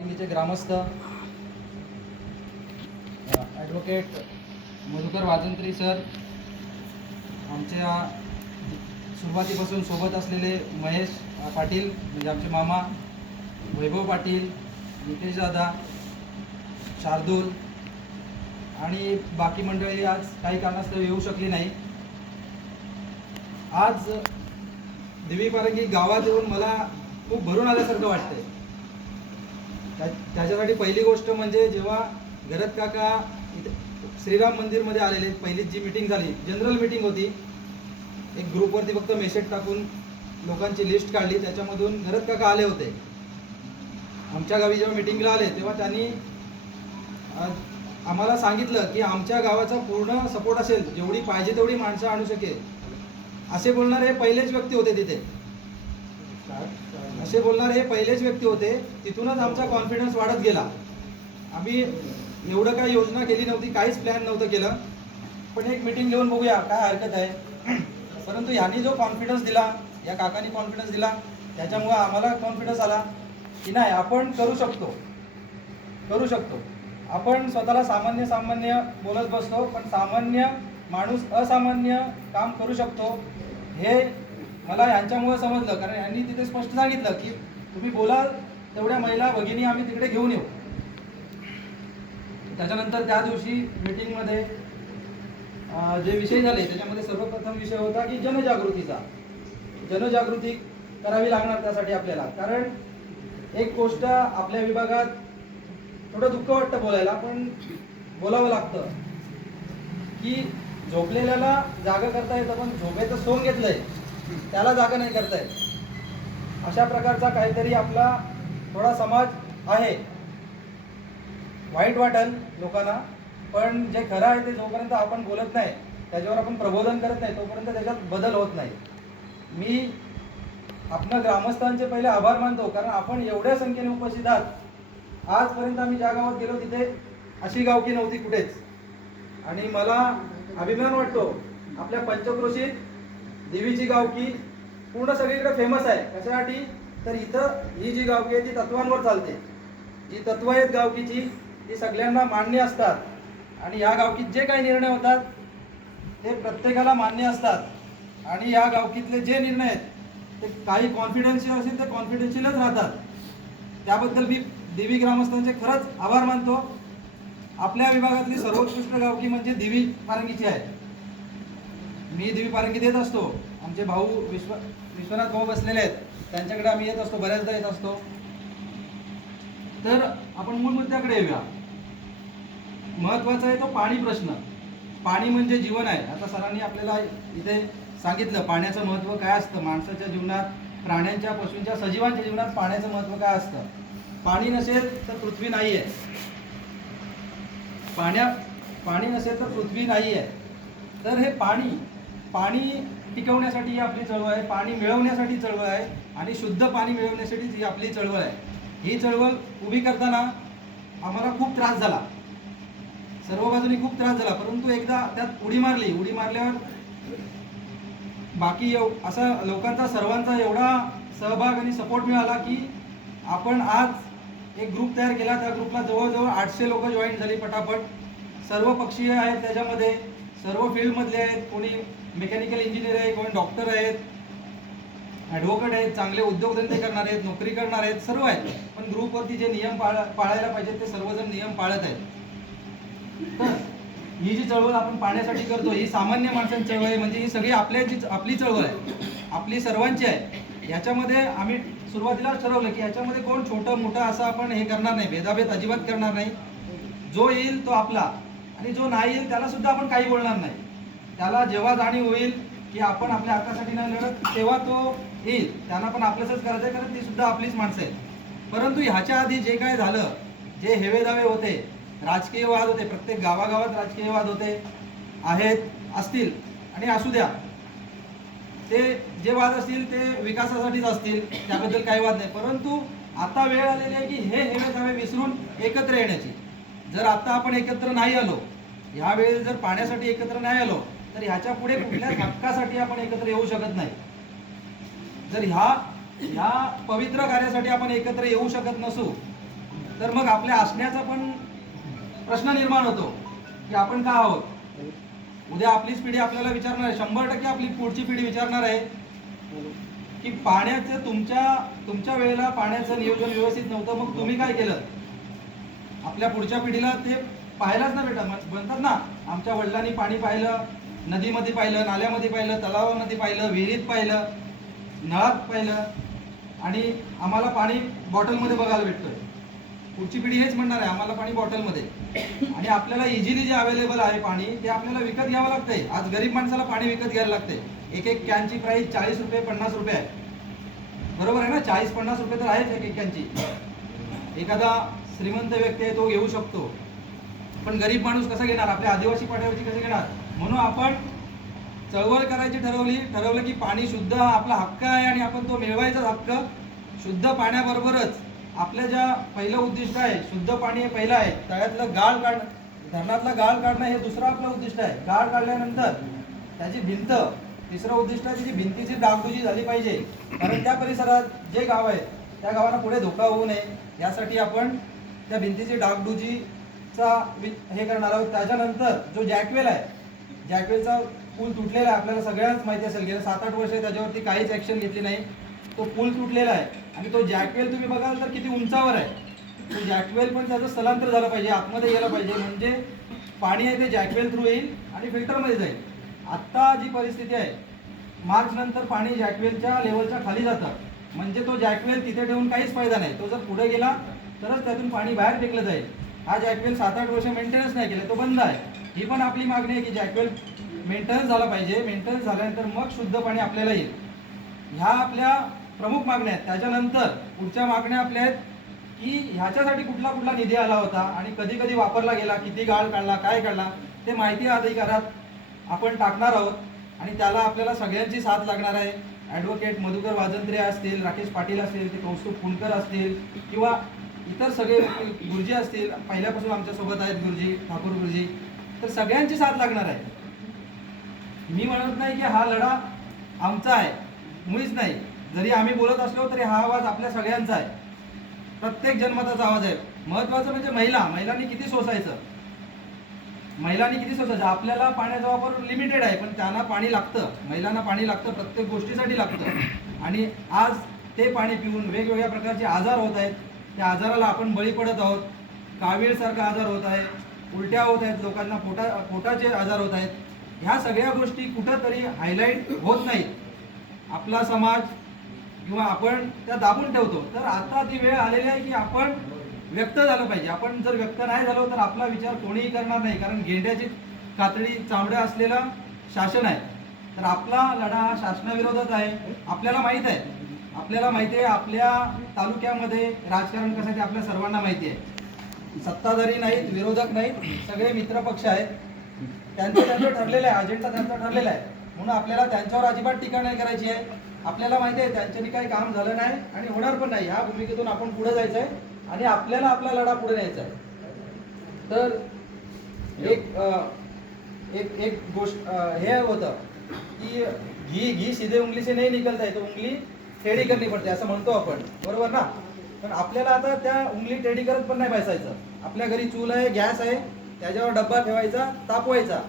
दिल्लीचे ग्रामस्थ advocate Madhukar वाजंत्री sir आमच्या सुरुवातीपासून सोबत असलेले महेश पाटील म्हणजे आमचे मामा वैभव पाटील नितेश दादा शार्दूल आणि बाकी मंडळी आज काही कारणास्तव येऊ शकली नाही. आज देवी पारंगी गावात येऊन मला खूप भरून आल्यासारखं वाटतंय. त्याच्यासाठी पहिली गोष्ट म्हणजे जेव्हा गरज काका इथे श्रीराम मंदिरमध्ये आलेले पहिली जी मिटिंग झाली जनरल मीटिंग होती. एक ग्रुपवरती फक्त मेसेज टाकून लोकांची लिस्ट काढली त्याच्यामधून गरज काका आले होते. आमच्या गावी जेव्हा मीटिंगला आले तेव्हा त्यांनी आम्हाला सांगितलं की आमच्या गावाचा पूर्ण सपोर्ट असेल जेवढी पाहिजे तेवढी माणसं आणू शकेल. असे बोलणारे पहिलेच व्यक्ती होते तिथे. असे बोलणारे हे पहिलेच व्यक्ती होते. तिथूनच आमचा कॉन्फिडन्स वाढत गेला. आम्ही एवढं काही योजना केली नव्हती काहीच प्लॅन नव्हतं केलं. पण एक मीटिंग घेऊन बघूया काय हरकत आहे. परंतु यांनी जो कॉन्फिडन्स दिला या काकांनी कॉन्फिडन्स दिला त्याच्यामुळं आम्हाला कॉन्फिडन्स आला की नाही आपण करू शकतो. करू शकतो. आपण स्वतःला सामान्य सामान्य बोलत बसतो पण सामान्य माणूस असामान्य काम करू शकतो. हे मला यांच्यामुळे समजलं कारण यांनी तिथे स्पष्ट सांगितलं की तुम्ही बोलाल तेवढ्या महिला भगिनी आम्ही तिकडे घेऊन येऊ. त्याच्यानंतर त्या दिवशी मिटिंगमध्ये जे विषय झाले त्याच्यामध्ये सर्वप्रथम विषय होता की जनजागृतीचा. जनजागृती करावी लागणार त्यासाठी आपल्याला. कारण एक गोष्ट आपल्या विभागात थोडं दुःख वाटतं बोलायला पण बोलावं लागतं. की झोपलेल्याला जागा करता येतं पण झोपेचं सोंग घेतलंय. त्याला जागा नाही करता येत अशा प्रकारचा काहीतरी आपला थोडा समाज आहे. वाईट वाटेल लोकांना पण जे खरं आहे ते जोपर्यंत आपण बोलत नाही त्याच्यावर आपण प्रबोधन करत नाही तोपर्यंत त्याच्यात बदल होत नाही. मी आपण ग्रामस्थांचे पहिले आभार मानतो कारण आपण एवढ्या संख्येने उपस्थित आहात. आजपर्यंत आम्ही ज्या गावात गेलो तिथे अशी गावकी नव्हती कुठेच. आणि मला अभिमान वाटतो आपल्या पंचक्रोशीत देवीची गावकी पूर्ण सगळीकडे फेमस आहे. कशासाठी? तर इथं ही जी गावकी आहे ती तत्वांवर चालते. जी तत्व आहेत गावकीची ती सगळ्यांना मान्य असतात. आणि या गावकीत जे काही निर्णय होतात ते प्रत्येकाला मान्य असतात. आणि या गावकीतले जे निर्णय आहेत ते काही कॉन्फिडेन्शियल असेल ते कॉन्फिडेन्शियलच राहतात. त्याबद्दल मी देवी ग्रामस्थांचे खरंच आभार मानतो. आपल्या विभागातली सर्वोत्कृष्ट गावकी म्हणजे देवी पारंगीची आहे. मी देवी पारंगी देत असतो. आमचे भाऊ विश्व विश्वनाथ भाऊ बसलेले आहेत. त्यांच्याकडे आम्ही येत असतो बऱ्याचदा येत असतो. तर आपण मूळ मुद्द्याकडे येऊया. महत्त्वाचा आहे तो पाणी प्रश्न. पाणी म्हणजे जीवन आहे. आता सरांनी आपल्याला इथे सांगितलं पाण्याचं महत्त्व काय असतं? माणसाच्या जीवनात प्राण्यांच्या पशूंच्या सजीवांच्या जीवनात पाण्याचं महत्त्व काय असतं? पाणी नसेल तर पृथ्वी नाही आहे. पाण्या पाणी नसेल तर पृथ्वी नाही आहे. तर हे पाणी पाणी टिकवण्यासाठी ही आपली चळवळ आहे पाणी मिळवण्यासाठी चळवळ आहे आणि शुद्ध पाणी मिळवण्यासाठीच ही आपली चळवळ आहे. ही चळवळ उभी करताना आम्हाला खूप त्रास झाला. सर्व बाजूनी खूप त्रास झाला परंतु एकदा त्यात उडी मारली. उडी मारल्यावर बाकी एव असा लोकांचा सर्वांचा एवढा सहभाग आणि सपोर्ट मिळाला की आपण आज एक ग्रुप तयार केला. त्या ग्रुपला जवळजवळ आठशे लोक जॉईन झाली पटापट. सर्व पक्षीय आहेत त्याच्यामध्ये. सर्व फील्डमधले आहेत. कोणी मेकॅनिकल इंजिनियर आहे कोणी डॉक्टर आहेत ॲडव्होकेट आहेत चांगले उद्योगधंदे करणारे आहेत नोकरी करणारे आहेत सर्व आहेत. पण ग्रुपवरती जे नियम पाळ पाळायला पाहिजेत ते सर्वजण नियम पाळत आहेत. तर ही जी चळवळ आपण पाण्यासाठी करतो ही सामान्य माणसांची चळवळ आहे. म्हणजे ही सगळी आपल्याची आपली चळवळ आहे. आपली सर्वांची आहे. याच्यामध्ये आम्ही सुरुवातीला ठरवलं की याच्यामध्ये कोण छोटं मोठं असं आपण हे करणार नाही. भेदाभेद अजिबात करणार नाही. जो येईल तो आपला. आणि जो नाही येईल त्याला सुद्धा आपण काही बोलणार नाही. त्याला जेव्हा जाणीव होईल की आपण आपल्या हक्कासाठी नाही लढत तेव्हा तो येईल. त्यांना पण आपलंच करायचं आहे कारण ती सुद्धा आपलीच माणसं आहेत. परंतु ह्याच्या आधी जे काय झालं जे हेवेदावे होते राजकीय वाद होते प्रत्येक गावागावात राजकीय वाद होते आहेत असतील आणि असू द्या. ते जे वाद असतील ते विकासासाठीच असतील त्याबद्दल काही वाद नाही. परंतु आता वेळ आलेली आहे की हे हेवेदावे विसरून एकत्र येण्याची. जर आता आपण एकत्र नाही आलो ह्या वेळेस जर पाण्यासाठी एकत्र नाही आलो तर ह्याच्या पुढे कुठल्याच हक्कासाठी आपण एकत्र येऊ शकत नाही. जर ह्या ह्या पवित्र कार्यासाठी आपण एकत्र येऊ शकत नसू तर मग आपल्या असण्याचा पण प्रश्न निर्माण होतो की आपण का आहोत? उद्या आपलीच पिढी आपल्याला विचारणार आहे शंभर टक्के आपली पुढची पिढी विचारणार आहे की पाण्याचं तुमच्या तुमच्या वेळेला पाण्याचं नियोजन व्यवस्थित नव्हतं मग तुम्ही काय केलं? आपल्या पुढच्या पिढीला ते पाहायलाच ना बेटा म्हणतात ना आमच्या वडिलांनी पाणी पाहिलं नदीमध्ये पाहिलं नाल्यामध्ये पाहिलं तलावामध्ये पाहिलं विहिरीत पाहिलं नळात पाहिलं आणि आम्हाला पाणी बॉटलमध्ये बघायला भेटतोय. पुढची पिढी हेच म्हणणार आहे आम्हाला पाणी बॉटलमध्ये. आणि आपल्याला इझिली जे अवेलेबल आहे पाणी ते आपल्याला विकत घ्यावं लागतंय. आज गरीब माणसाला पाणी विकत घ्यायला लागतंय. एक एक कॅनची प्राईस चाळीस रुपये पन्नास रुपये आहे. बरोबर आहे ना? चाळीस पन्नास रुपये तर आहेच एक एक कॅनची. एखादा श्रीमंत व्यक्ती आहे तो घेऊ शकतो. पण गरीब माणूस कसा घेणार? आपल्या आदिवासी पाड्यावरची कसे घेणार? म्हणून आपण चळवळ करायची ठरवली ठरवलं की पाणी शुद्ध हा आपला हक्क आहे आणि आपण तो मिळवायचाच हक्क. शुद्ध पाण्याबरोबरच आपलं ज्या पहिलं उद्दिष्ट आहे शुद्ध पाणी हे पहिलं आहे तळ्यातलं गाळ काढ धरणातलं गाळ काढणं हे दुसरं आपलं उद्दिष्ट आहे. गाळ काढल्यानंतर त्याची भिंत तिसरं उद्दिष्ट आहे त्याची भिंतीची डागडुजी झाली पाहिजे. कारण त्या परिसरात जे गाव आहे त्या गावांना पुढे धोका होऊ नये. यासाठी आपण त्या भिंतीची डागडुजीचा हे करणार आहोत. त्याच्यानंतर जो जॅकवेल आहे जॅकवेलचा पूल तुटलेला आहे आपल्याला सगळ्यांनाच माहिती असेल गेल्या सात आठ वर्ष त्याच्यावरती काहीच ॲक्शन घेतली नाही. तो पूल तुटलेला आहे आणि तो जॅकवेल तुम्ही बघाल तर किती उंचावर आहे. तो जॅकवेल पण त्याचं स्थलांतर झालं पाहिजे आतमध्ये गेलं पाहिजे. म्हणजे पाणी आहे ते जॅकवेल थ्रू येईल आणि फिल्टरमध्ये जाईल. आत्ता जी परिस्थिती आहे मार्च नंतर पाणी जॅकवेलच्या लेवलच्या खाली जातं. म्हणजे तो जॅकवेल तिथे ठेवून काहीच फायदा नाही. तो जर पुढे गेला तरच त्यातून पाणी बाहेर फेकलं जाईल. हा जॅकवेल सात आठ वर्ष मेंटेनन्स नाही केलं तो बंद आहे. ही पण आपली मागणी आहे की जॅकवेल मेंटेनन्स झाला पाहिजे. मेंटेनन्स झाल्यानंतर मग शुद्ध पाणी आपल्याला येईल. ह्या आपल्या प्रमुख मागण्या आहेत. त्याच्यानंतर पुढच्या मागण्या आपल्या आहेत की ह्याच्यासाठी कुठला कुठला निधी आला होता आणि कधी कधी वापरला गेला किती गाळ काढला काय काढला ते माहिती अधिकारात आपण टाकणार आहोत. आणि त्याला आपल्याला सगळ्यांची साथ लागणार आहे. ॲडव्होकेट मधुकर वाजंत्रे असतील राकेश पाटील असतील ते कौस्तुभ पुणकर असतील किंवा इतर सगळे गुरुजी असतील पहिल्यापासून आमच्यासोबत आहेत गुरुजी ठाकूर गुरुजी तर सगळ्यांची साथ लागणार आहे. मी म्हणत नाही की हा लढा आमचा आहे मुळीच नाही. जरी आम्ही बोलत असलो तरी हा आवाज आपल्या सगळ्यांचा आहे. प्रत्येक जनमताचा आवाज आहे. महत्वाचं म्हणजे महिला महिलांनी किती सोसायचं? महिलांनी किती सोसायचं? आपल्याला पाण्याचा वापर लिमिटेड आहे पण त्यांना पाणी लागतं. महिलांना पाणी लागतं प्रत्येक गोष्टीसाठी लागतं. आणि आज ते पाणी पिऊन वेगवेगळ्या प्रकारचे आजार होत आहेत. त्या आजाराला आपण बळी पडत आहोत. कावीळसारखा आजार होत आहे उलट्या होत आहेत. लोकांना पोटा पोटाचे आजार होत आहेत. ह्या सगळ्या गोष्टी कुठंतरी हायलाईट होत नाहीत. आपला समाज किंवा आपण त्या दाबून ठेवतो. तर आता ती वेळ आलेली आहे की आपण व्यक्त झालं पाहिजे. आपण जर व्यक्त नाही झालो तर आपला विचार कोणीही करणार नाही. कारण गेंड्याची कातडी चामड्या असलेला शासन आहे. तर आपला लढा हा शासनाविरोधात आहे. आपल्याला माहीत आहे. आपल्याला माहिती आहे आपल्या तालुक्यामध्ये राजकारण कसं आहे ते आपल्या सर्वांना माहिती आहे. सत्ताधारी नाहीत विरोधक नाहीत सगळे मित्रपक्ष आहेत. त्यांचं त्यांचं ठरलेलं आहे अजेंडा त्यांचा ठरलेला आहे. म्हणून आपल्याला त्यांच्यावर अजिबात टीका नाही करायची आहे. आपल्याला माहिती आहे त्यांच्यानी काही काम झालं नाही आणि होणार पण नाही. ह्या भूमिकेतून आपण पुढे जायचं आहे आणि आपल्याला आपला लढा पुढे न्यायचा आहे. तर एक एक एक गोष्ट हे होतं की घी घी सीधे उंगली से नहीं निकलता है उंगली टेडी करणी पडते असं म्हणतो आपण. बरोबर ना? पण आपल्याला आता त्या उंगली टेडी करत पण नाही बसायचं. आपल्या घरी चूल आहे गॅस आहे त्याच्यावर डब्बा ठेवायचा तापवायचा.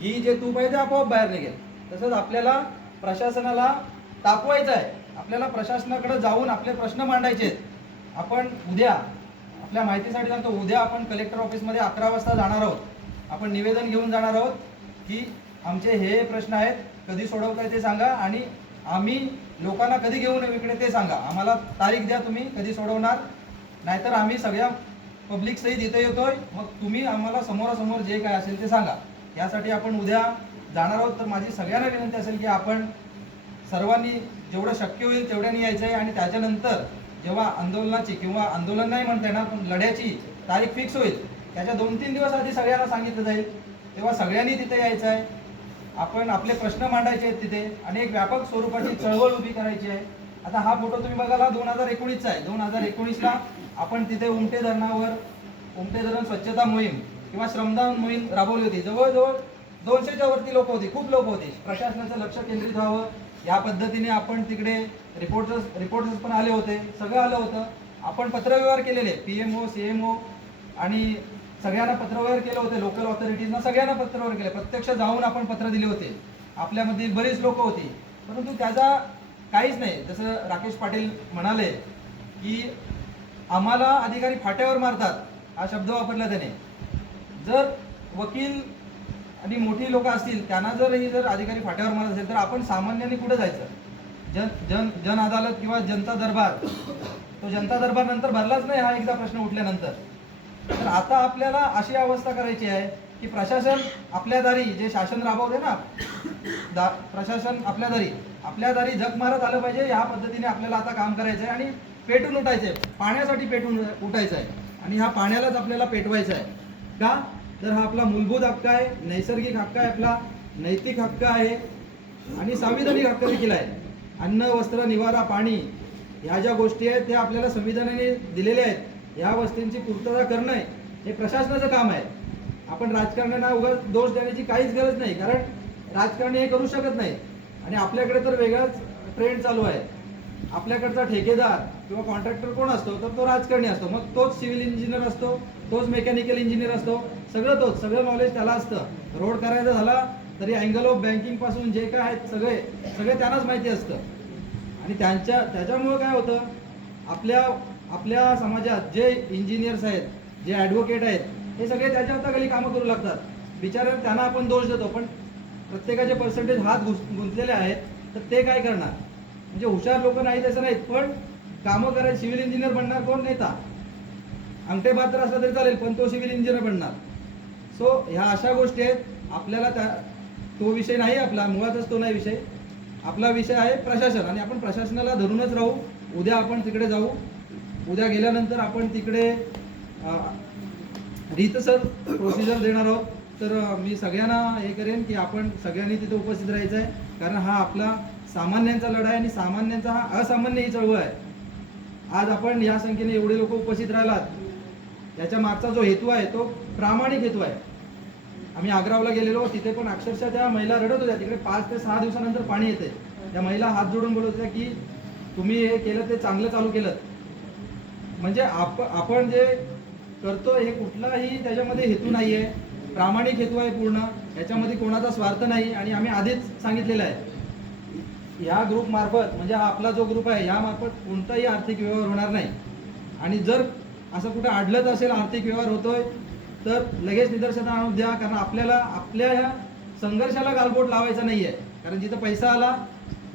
घी जे तूप आहे ते आपोआप बाहेर निघेल. तसंच आपल्याला प्रशासनाला तापवायचं आहे. आपल्याला प्रशासनाकडे जाऊन आपले प्रश्न मांडायचे आहेत. आपण उद्या आपल्या माहितीसाठी सांगतो उद्या आपण कलेक्टर ऑफिसमध्ये अकरा वाजता जाणार आहोत. आपण निवेदन घेऊन जाणार आहोत की आमचे हे प्रश्न आहेत. कधी सोडवताय ते सांगा आणि आम्ही लोकांना कधी घेऊन येऊ इकडे ते सांगा. आम्हाला तारीख द्या तुम्ही कधी सोडवणार. नाहीतर आम्ही सगळ्या पब्लिक सहित इथे येतोय. मग तुम्ही आम्हाला समोरासमोर जे काय असेल ते सांगा. यासाठी आपण उद्या जाणार आहोत. तर माझी सगळ्यांना विनंती असेल की आपण सर्वांनी जेवढं शक्य होईल तेवढ्यानी यायचं आहे आणि त्याच्यानंतर जेव्हा आंदोलनाची किंवा आंदोलन नाही म्हणता येणार पण लढ्याची तारीख फिक्स होईल. त्याच्या दोन तीन दिवस आधी सगळ्यांना सांगितलं जाईल. तेव्हा सगळ्यांनी तिथे यायचं आहे आपण आपले प्रश्न मांडायचे आहेत तिथे. आणि एक व्यापक स्वरूपाची चळवळ उभी करायची आहे. आता हा फोटो तुम्ही बघाला दोन हजार एकोणीसचा आहे. दोन हजार एकोणीसला आपण तिथे उमटे धरणावर उमटे धरण स्वच्छता मोहीम किंवा श्रमदान मोहीम राबवली होती. जवळजवळ दोनशेच्या वरती लोक होती खूप लोक होते. प्रशासनाचं लक्ष केंद्रित व्हावं. या पद्धतीने आपण तिकडे रिपोर्टर्स रिपोर्टर्स पण आले होते. सगळं आलं होतं. आपण पत्रव्यवहार केलेले P M O C M O आणि सगळ्यांना पत्रव्यवहार केले होते लोकल ऑथॉरिटीजना सगळ्यांना पत्रव्यवहार केले. प्रत्यक्ष जाऊन आपण पत्र दिले होते. आपल्यामध्ये बरीच लोक होती. परंतु त्याचा काहीच नाही. जसं राकेश पाटील म्हणाले की आम्हाला अधिकारी फाट्यावर मारतात हा शब्द वापरला त्याने. जर वकील आणि मोठी लोक असतील त्यांना जर ही जर अधिकारी फाट्यावर मारत असेल तर आपण सामान्यांनी कुठं जायचं? जन जन जन अदालत किंवा जनता दरबार. तो जनता दरबार नंतर भरलाच नाही हा एकदा प्रश्न उठल्यानंतर. तर आता आपल्याला अशी अवस्था करायची आहे की प्रशासन आपल्या दारी जे शासन राबवते ना दा प्रशासन आपल्या दारी आपल्या दारी झक मारत आलं पाहिजे या पद्धतीने आपल्याला आता काम करायचं आहे आणि पेटून उठायचं आहे. पाण्यासाठी पेटून उठायचं आहे. आणि ह्या पाण्यालाच आपल्याला पेटवायचं आहे. का? तर हा आपला मूलभूत हक्क आहे नैसर्गिक हक्क आहे आपला नैतिक हक्क आहे आणि संविधानिक हक्क देखील आहे. अन्न वस्त्र निवारा पाणी ह्या ज्या गोष्टी आहेत त्या आपल्याला संविधानाने दिलेल्या आहेत. या वस्तूंची पूर्तता करणं हे प्रशासनाचं काम आहे. आपण राजकारण्यांना उगाच दोष देण्याची काहीच गरज नाही कारण राजकारणी हे करू शकत नाही. आणि आपल्याकडे तर वेगळाच ट्रेंड चालू आहे. आपल्याकडचा ठेकेदार किंवा कॉन्ट्रॅक्टर कोण असतो तर तो राजकारणी असतो. मग तोच सिव्हिल इंजिनियर असतो तोच मेकॅनिकल इंजिनियर असतो. सगळं तोच सगळं नॉलेज त्याला असतं. रोड करायचा झाला तरी अँगल ऑफ बँकिंगपासून जे काय आहेत सगळे सगळे त्यांनाच माहिती असतं. आणि त्यांच्या त्याच्यामुळं काय होतं? आपल्या आपल्या समाजात जे इंजिनियर्स आहेत जे ॲडव्होकेट आहेत हे सगळे त्याच्या हाताखाली कामं करू लागतात. बिचारे त्यांना आपण दोष देतो पण प्रत्येकाचे पर्सेंटेज हात घुस गुंतलेले आहेत तर ते काय करणार? म्हणजे हुशार लोक नाहीत असं नाहीत पण कामं करायला सिव्हिल इंजिनियर बनणार कोण? नेता. अंगठे पात्र असला तरी चालेल पण तो सिव्हिल इंजिनियर बनणार. सो ह्या अशा गोष्टी आहेत. आपल्याला त्या तो विषय नाही आपला मुळातच तो नाही विषय. आपला विषय आहे प्रशासन आणि आपण प्रशासनाला धरूनच राहू. उद्या आपण तिकडे जाऊ. उद्या गेल्यानंतर आपण तिकडे रीतसर प्रोसिजर देणार आहोत. तर मी सगळ्यांना हे करेन की आपण सगळ्यांनी तिथे उपस्थित राहायचं आहे कारण हा आपला सामान्यांचा लढा आहे आणि सामान्यांचा हा असामान्य ही चळवळ आहे. आज आपण या संख्येने एवढे लोक उपस्थित राहिलात. याच्या मागचा जो हेतू आहे तो प्रामाणिक हेतू आहे. आम्ही आग्रावला गेलेलो तिथे पण अक्षरशः त्या महिला रडत होत्या. तिकडे पाच ते सहा दिवसानंतर पाणी येते त्या महिला हात जोडून बोलत होत्या की तुम्ही हे केलं ते चांगलं चालू केलं म्हणजे आप आपण जे करतो हे कुठलाही त्याच्यामध्ये हेतू नाही आहे प्रामाणिक हेतू आहे पूर्ण. याच्यामध्ये कोणाचा स्वार्थ नाही आणि आम्ही आधीच सांगितलेलं आहे. ह्या ग्रुप मार्फत म्हणजे हा आपला जो ग्रुप आहे यामार्फत कोणताही आर्थिक व्यवहार होणार नाही. आणि जर असं कुठं आढळत असेल आर्थिक व्यवहार होतोय तर लगेच निदर्शना आणून द्या. कारण आपल्याला आपल्या ह्या संघर्षाला गालबोट लावायचा नाही आहे कारण जिथं पैसा आला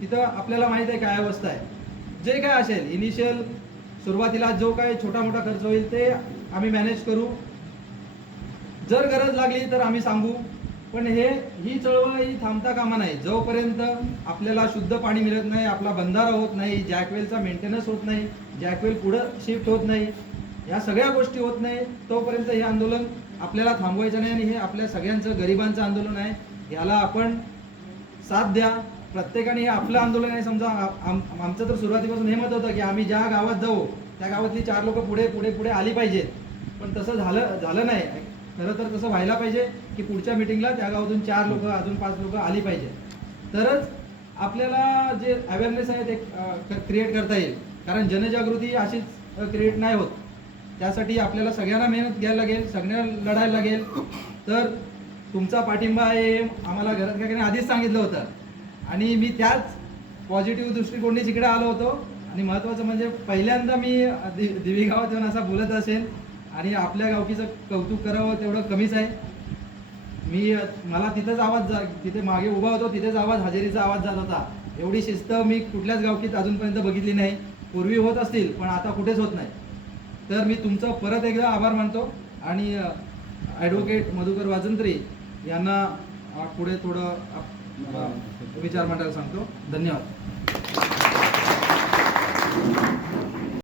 तिथं आपल्याला माहीत आहे काय अवस्था आहे. जे काय असेल इनिशियल सुरुवातीला जो काय छोटा मोठा खर्च होईल ते आम्ही मॅनेज करू. जर गरज लागली तर आम्ही सांगू. पण हे ही चळवळ ही थांबता कामा नाही. जोपर्यंत आपल्याला शुद्ध पाणी मिळत नाही आपला बंधारा होत नाही जॅकवेलचा मेंटेनन्स होत नाही जॅकवेल पुढं शिफ्ट होत नाही या सगळ्या गोष्टी होत नाही तोपर्यंत हे आंदोलन आपल्याला थांबवायचं नाही आणि हे आपल्या सगळ्यांचं गरिबांचं आंदोलन आहे. याला आपण साथ द्या. प्रत्येकाने हे आपलं आंदोलन आहे. समजा आम- आमचं तर सुरुवातीपासून हे मत होतं की आम्ही ज्या गावात जाऊ त्या गावातली चार लोक पुढे पुढे पुढे आली पाहिजेत. पण तसं झालं झालं नाही. खरं तर तसं व्हायला पाहिजे की पुढच्या मिटिंगला त्या गावातून चार लोक अजून पाच लोक आली पाहिजे तरच आपल्याला जे अवेअरनेस आहे ते क्रिएट करता येईल. कारण जनजागृती अशीच क्रिएट नाही होत. त्यासाठी आपल्याला सगळ्यांना मेहनत घ्यायला लागेल सगळ्यांना लढायला लागेल. तर तुमचा पाठिंबा आहे हे आम्हाला घरात काकाने आधीच सांगितलं होतं. आणि मी त्याच पॉझिटिव्ह दृष्टिकोनने इकडे आलो होतो आणि महत्त्वाचं म्हणजे पहिल्यांदा मी दि दिवी गावात येऊन असा बोलत असेल आणि आपल्या गावकीचं कौतुक करावं तेवढं कमीच आहे. मी मला तिथंच आवाज जा तिथे मागे उभा होतो तिथेच आवाज हजेरीचा आवाज जात होता. एवढी शिस्त मी कुठल्याच गावकीत अजूनपर्यंत बघितली नाही. पूर्वी होत असतील पण आता कुठेच होत नाही. तर मी तुमचं परत एकदा आभार मानतो आणि ॲडव्होकेट मधुकर वाजंत्री यांना पुढे थोडं विचार मांडायला सांगतो. धन्यवाद.